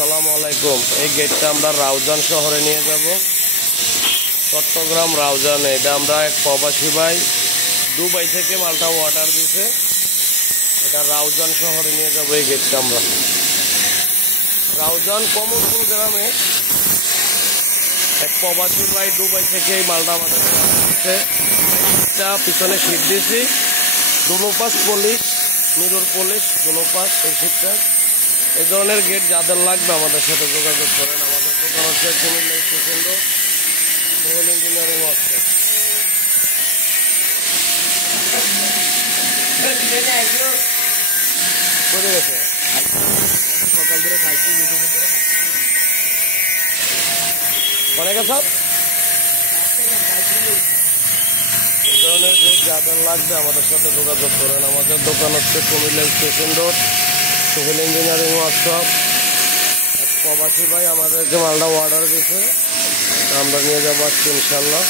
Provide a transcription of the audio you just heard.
আসসালামু আলাইকুম। এই গেটটা আমরা রাউজান শহরে নিয়ে যাব, চট্টগ্রাম রাউজানে। এটা আমরা এক প্রবাসী ভাই দুবাই থেকে মালটা অর্ডার দিছে, এটা রাউজান শহরে নিয়ে যাব। এই গেটটা আমরা রাউজান কমলপুর গ্রামে এক প্রবাসী ভাই দুবাই থেকে এই মালটা আমাদের দিচ্ছে। এটা পিছনে শীত দিয়েছি, দুনোপাস পলিশ, মিরর পলিশ, দুনোপাস এই শীতটা। এই ধরনের গেট যাদের লাগবে আমাদের সাথে যোগাযোগ করেন। আমাদের দোকান হচ্ছে Comilla station road, civil engineering workshop. সকাল ধরে খাইছি, অনেক সব এই ধরনের গেট যাদের লাগবে আমাদের সাথে যোগাযোগ করেন। আমাদের দোকান হচ্ছে Comilla station road, civil engineering workshop. প্রবাসী ভাই আমাদেরকে মালটা অর্ডার দিয়েছে, আমরা নিয়ে যাবো আজকে ইনশাল্লাহ।